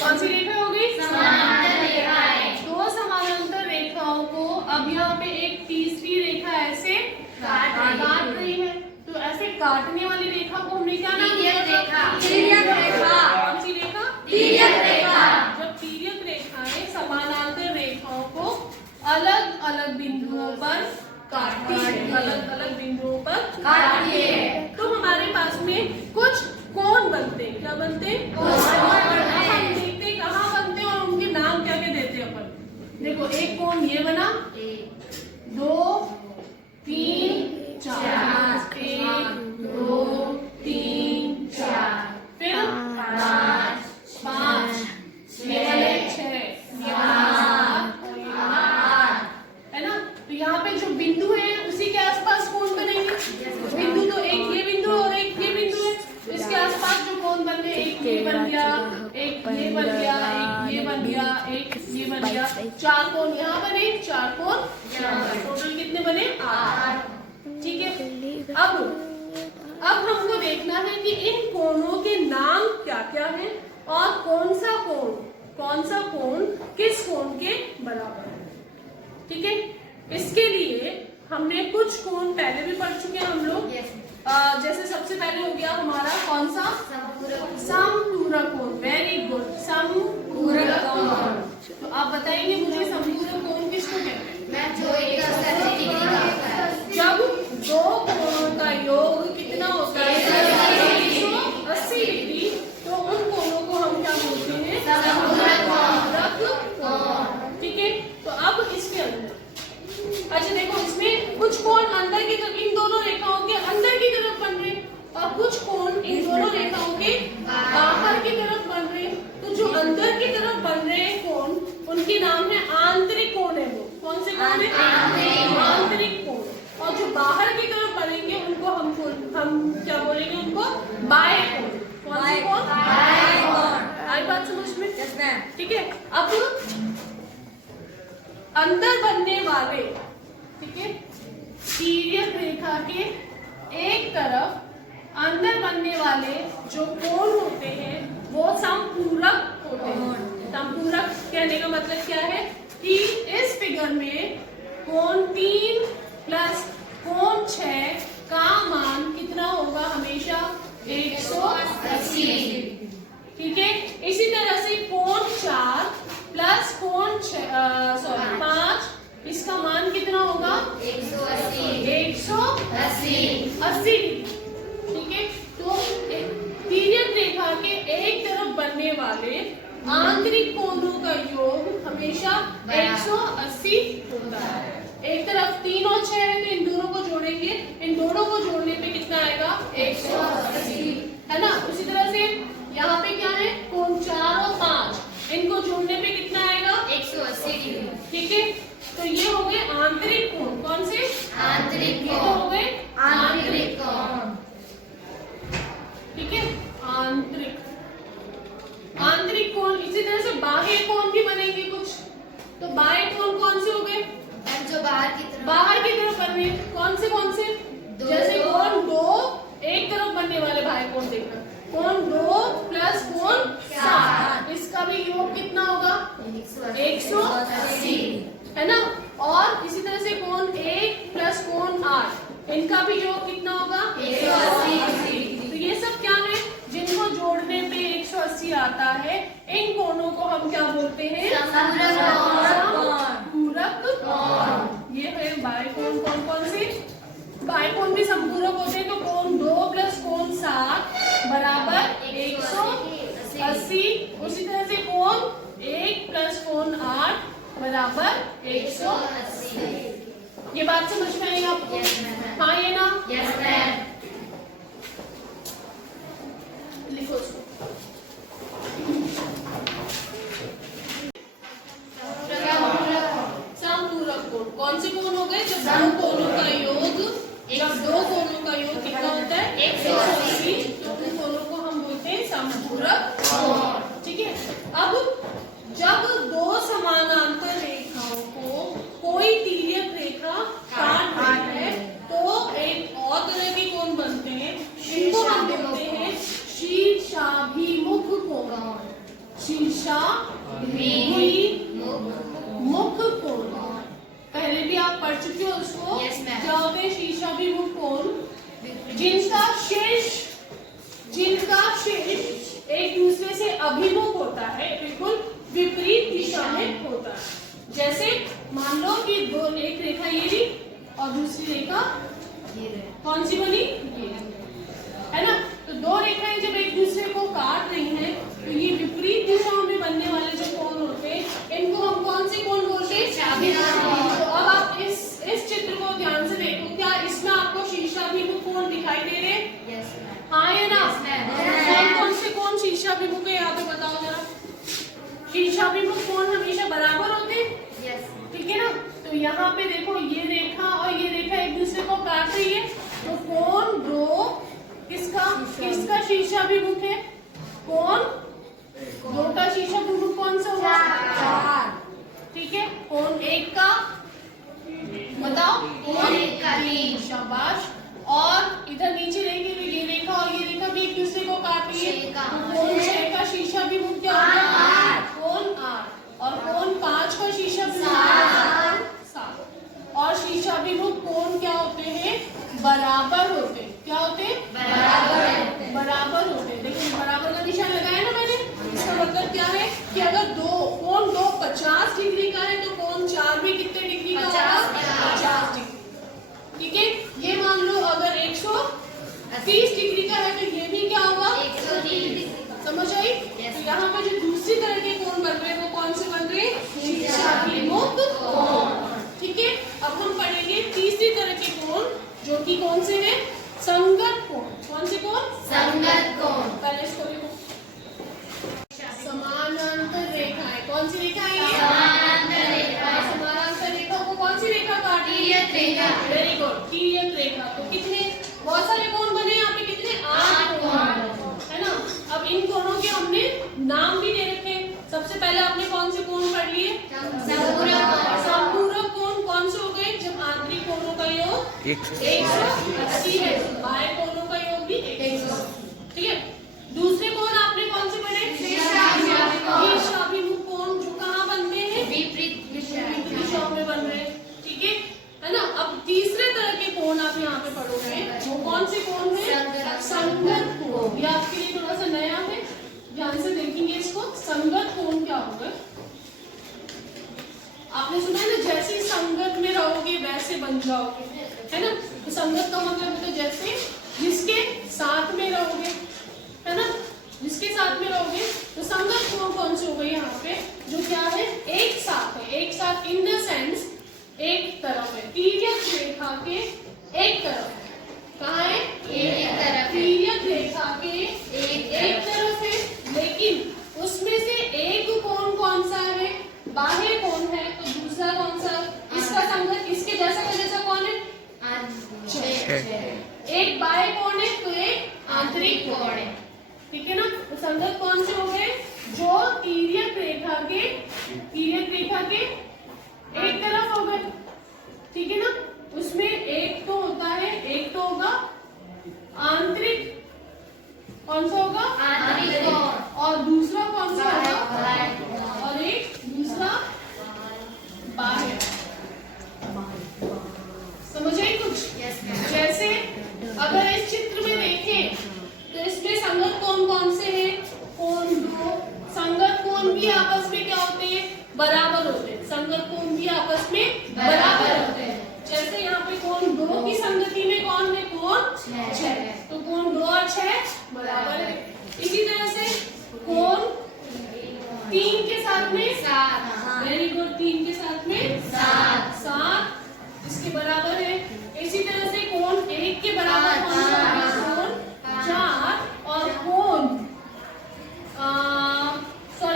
कौन सी रेखा होगी? समानांतर रेखाएं। दो समानांतर रेखाओं को अब यहाँ पे एक तीसरी रेखा ऐसे काट रही है, तो ऐसे काटने वाली रेखा को हमने क्या नाम दिया? तिर्यक रेखा। कौन सी रेखा? तिर्यक रेखा। जब तिर्यक रेखाएं समानांतर रेखाओं को अलग अलग बिंदुओं पर काटती है, अलग अलग बिंदुओं पर काटती है, तो हमारे पास में कुछ कोण बनते हैं। क्या बनते हैं? हम देखते हैं कहाँ बनते हैं और उनके नाम क्या क्या देते हैं अपन। देखो एक कोण ये बना, 2 3 4, 1 2 3 4, फिर 5 5 6 है ना। तो यहाँ पे जो बिंदु है उसी के आसपास कोण बनेंगे। बिंदु तो एक ये बिंदु और एक ये बिंदु है, इसके आसपास जो कोण बन गए, एक ये बन गया, एक ये बन गया, एक ये बन गया, एक ये बन गया, 4 कोण यहाँ बने, 4 कोण टोटल कितने बने? 8। ठीक है। अब हमको देखना है कि इन कोणों के नाम क्या क्या हैं और कौन सा कोण किस कोण के बराबर है। ठीक है। इसके लिए हमने कुछ कोण पहले भी पढ़ चुके हैं हम लोग। जैसे सबसे पहले हो गया हमारा कौन सा? समपूरक कोण। वेरी गुड, समपूरक कोण। तो आप बताएंगे मुझे समपूरक कोण किसको कहते हैं? जब दो कोणों का योग कितना होता है? 180 डिग्री, तो उन कोणों को हम क्या बोलते हैं? समपूरक कोण। ठीक है। तो अब इसके अंदर अच्छा देखो, इसमें कुछ कोण अंदर की तरफ, इन दोनों रेखाओं के अंदर की तरफ बन रहे और कुछ कोण इन दोनों रेखाओं के बाहर की तरफ बन रहे। तो जो अंदर की तरफ बन रहे हैं कोण, उनके नाम है आंतरिक कोण है। वो कौन से कोण है? आंतरिक कोण। और जो बाहर की तरफ बनेंगे उनको हम क्या बोलेंगे? उनको बाह्य कोण। कौन से कोण? बाह्य कोण। आई बात समझ में? ठीक है। अब अंदर बनने वाले, ठीक है, तिर्यक रेखा के एक तरफ अंदर बनने वाले जो कोण होते हैं वो समपूरक होते हैं। समपूरक कहने का मतलब क्या है कि इस फिगर में कोण 3 प्लस कोण 6 का मान कितना होगा? हमेशा 180। ठीक है। इसी तरह से कोण 4 प्लस कोण 5, इसका मान कितना होगा? 180। ठीक है। तो तिर्यक रेखा के एक तरफ बनने वाले आंतरिक कोणों का योग हमेशा 180 होता है। एक तरफ 3 और 6 है, तो इन दोनों को जोड़ेंगे, इन दोनों को जोड़ने पे कितना आएगा? 180, है ना। उसी तरह से यहाँ पे क्या है? कोण 4 और 5, इनको जोड़ने पे कितना आएगा? 180 डिग्री। ठीक है। तो ये हो गए आंतरिक कोण। कौन से? आंतरिक ये तो हो गए आंतरिक कोण। ठीक है। आंतरिक कोण। इसी तरह से बाह्य कोण भी बनेंगे कुछ। तो बाह्य कोण कौन से हो गए? जो बाहर की तरफ बन रहे। कौन से? जैसे कोण 2 एक तरफ बनने वाले बाह्य कोण देखना, कोण 2 प्लस कोण 7, इसका भी योग कितना होगा? 180, है ना। और इसी तरह से कोण 1 प्लस कोण 8, इनका भी योग कितना होगा? 180। तो ये सब क्या है? जिनको जोड़ने पे 180 आता है, इन कोणों को हम क्या बोलते हैं? समपूरक कोण। ये है बाह्य कोण। कौन से? बाह्य कोण भी समपूरक होते हैं। तो कोण 2 प्लस कोण 7 बराबर 180। उसी तरह से कोण 1 प्लस कोण 8 बराबर 180। ये बात समझ में आई आपको? हाँ ये ना? Yes ma'am. लिखो इसको। समपूरक कोण कौन से कोण हो गए? जब दो कोणों का योग कितना होता है? 180। तो उन कोणों को हम बोलते हैं समपूरक कोण। ठीक है। अब जब दो समानांतर रेखाओं को कोई तिर्यक रेखा काट रही है, तो एक और तरह के कोण बनते हैं, इनको हम बोलते हैं शीर्षाभिमुख कोण। शीर्ष शीशा मुख कोण। पहले भी आप पढ़ चुके हो उसको। Yes, ma'am. क्या होते हैं शीशाभिमुख कोण? जिनका शीर्ष एक दूसरे से अभिमुख होता है, बिल्कुल विपरीत दिशा में होता है। जैसे मान लो कि एक रेखा ये रही और दूसरी रेखा कौन सी बनी, ये है ना। तो दो रेखाएं जब एक दूसरे को काट रही हैं तो ये विपरीत दिशाओं में बनने वाले जो कोण होते हैं इनको हम कौन से कोण बोलते हैं? तो अब आप इस चित्र को ध्यान से देखो, क्या इसमें आपको शीशाभिमुख कोण दिखाई दे रहे हैं? हाँ या ना? कौन से कोण शीशाभिमुख है यहाँ पे बताओ जरा। शीशाभिमुख कोण हमेशा बराबर होते हैं, ठीक है ना। तो यहाँ पे देखो ये रेखा और ये रेखा एक दूसरे को काट रही है, तो कोण दो किसका शीशाभिमुख है? कोण दो का शीशाभिमुख कौन सा होगा? चार, ठीक है। कोण एक का बताओ? कोण एक का तीन। शाबाश। और इधर नीचे देखेंगे तो ये रेखा और ये रेखा भी एक दूसरे को काट रही है, तो कोण 6 का शीशाभिमुख क्या होगा? कोण 8। और कोण 5 का शीशाभिमुख 7। और शीशाभिमुख कोण क्या होते हैं? बराबर होते हैं। क्या होते हैं? बराबर होते हैं। लेकिन बराबर का निशान लगाया ना मैंने, इसका मतलब क्या है कि अगर कोण 50 डिग्री का है तो कोण 4 भी कितने डिग्री का होगा? 50 डिग्री, ठीक है। ये मान लो अगर 130 डिग्री का है तो ये भी क्या होगा? 130। समझ आई? तो यहाँ पे जो दूसरी तरह के कोण बन रहे हैं वो कौन से बन रहे हैं? शीशाभिमुख कोण, ठीक है। अब हम पढ़ेंगे तीसरी तरह के कोण जो कि कौन से हैं? संगत कोण। कौन से कोण? संगत कोण। पहले इसको देखो, समानांतर रेखाएं। कौन सी रेखा है? समानांतर रेखा। समानांतर रेखा को कौन सी रेखा काट रही है? तिर्यक रेखा। वेरी गुड, तिर्यक रेखा। तो कितने, बहुत सारे कोण बने यहाँ पे, कितने? 8 कोण, है ना। अब इन कोणों के हमने नाम भी दे रखे। सबसे पहले आपने कौन से कोण पढ़ लिए? संपूरक कोण कौन से हो गए? जब आंतरिक कोणों का योग 180 है, बाह्य कोणों का योग भी 180, ठीक है। दूसरे कोण आपने कौन से पढ़े? शीशाभिमुख कोण, जो कहाँ बनते हैं? विपरीत दिशाओं में बन रहे हैं, ठीक है ना। अब तीसरे तरह के कोण आप यहाँ पे पढ़ोगे, वो कौन से कोण है? संगत कोण। ये आपके लिए थोड़ा सा नया है, ध्यान से देखेंगे इसको। संगत कोण क्या होगा? आपने सुना है ना, जैसे संगत में रहोगे वैसे बन जाओगे, है ना। तो संगत का मतलब होता है जैसे जिसके साथ में रहोगे, है ना, जिसके साथ में रहोगे। तो संगत कोण कौन से हो गए यहाँ पे? जो क्या है? एक साथ है। एक साथ इन द सेंस एक तरफ है, तिर्यक रेखा के एक तरफ है। कहाँ है? एक तरफ। तिर्यक रेखा के एक तरफ है, लेकिन उसमें से एक कोण कौन सा है? बाह्य कोण है। तो दूसरा कौन सा? इसका संगत, इसके जैसा का जैसा कौन है? एक बाह्य कोण है तो एक आंतरिक कोण है, ठीक है ना। तो संगत कौन से हो गए? जो तिर्यक रेखा के एक तरफ हो गए, ठीक है ना। उसमें एक तो होता है, एक तो होगा आंतरिक, कौन सा होगा? आंतरिक कोण। और दूसरा कौन सा होगा? और एक दूसरा बाह्य। समझ आई कुछ? जैसे अगर इस चित्र में देखें तो इसमें संगत कोण कौन से हैं? कोण 2। संगत कोण भी आपस में क्या होते हैं? बराबर होते हैं। संगत कोण भी आपस में बराबर होते हैं। जैसे यहाँ पे कोण 2 की संगति में कौन है? कोण 6। तो कोण 2 और 6 बराबर है। इसी तरह से कोण 3 के साथ में 7। वेरी गुड, 3 के साथ में 7 इसके बराबर है। इसी तरह से कोण 1 के बराबर कौन सा होगा? कोण 4। और कोण कोण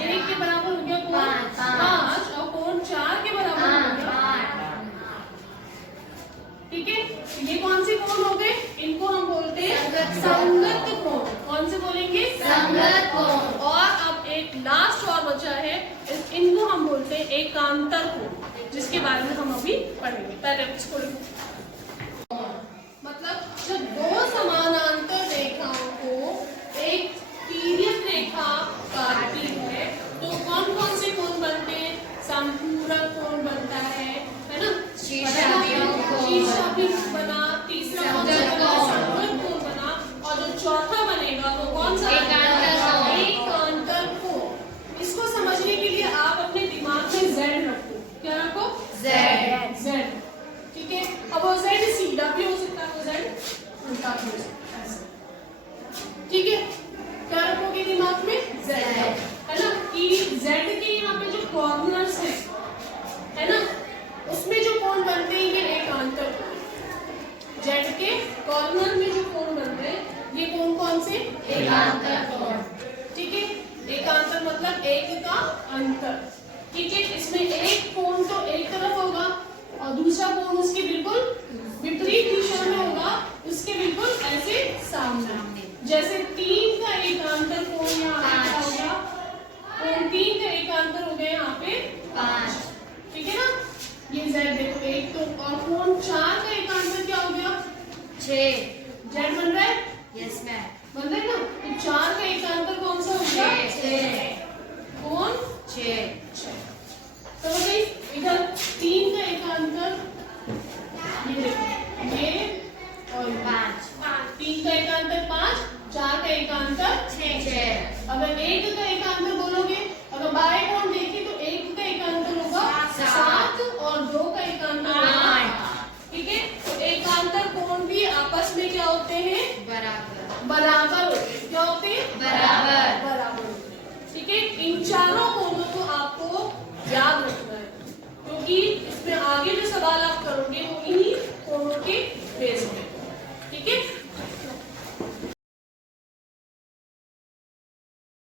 1 के बराबर हो गया कोण 5 और कोण 4 के बराबर हो गया, ठीक है। ये कौन से कोण हो गए? इनको हम बोलते हैं संगत कोण। कौन से बोलेंगे? संगत कोण। और अब एक लास्ट और बचा है, इनको हम बोलते हैं एकांतर कोण, जिसके बारे में हम अभी पढ़ेंगे। पहले इसको लिखो। मतलब जब दो समानांतर रेखाओं को एक तिर्यक रेखा काटती है ना, उसमें जो कोण बनते हैं ये एकांतर कोण। जेड के कॉर्नर में जो कोण बनते हैं ये कोण कौन से? एकांतर कोण। ठीक है, एकांतर मतलब एक का अंतर। ठीक है, इसमें एक कोण तो एक तरफ होगा और दूसरा कोण उसके बिल्कुल विपरीत दिशा में होगा, उसके बिल्कुल ऐसे सामने। जैसे 3 का एकांतर कोण यहाँ पे क्या होगा? कोण 3 का एकांतर हो गया यहाँ पे 5। ठीक है ना, ये जेड देखो एक तो, और कोण 4 का एकांतर क्या हो गया? 6। जेड बन रहा है? Yes ma'am. बन रहा है ना, तो 4 का एकांतर कौन सा हो गया? 6। कोण 6। तो भाई इधर 3 का एकांतर ये देखो ये और 5। 3 का एकांतर 5, 4 का एकांतर 6। अगर एक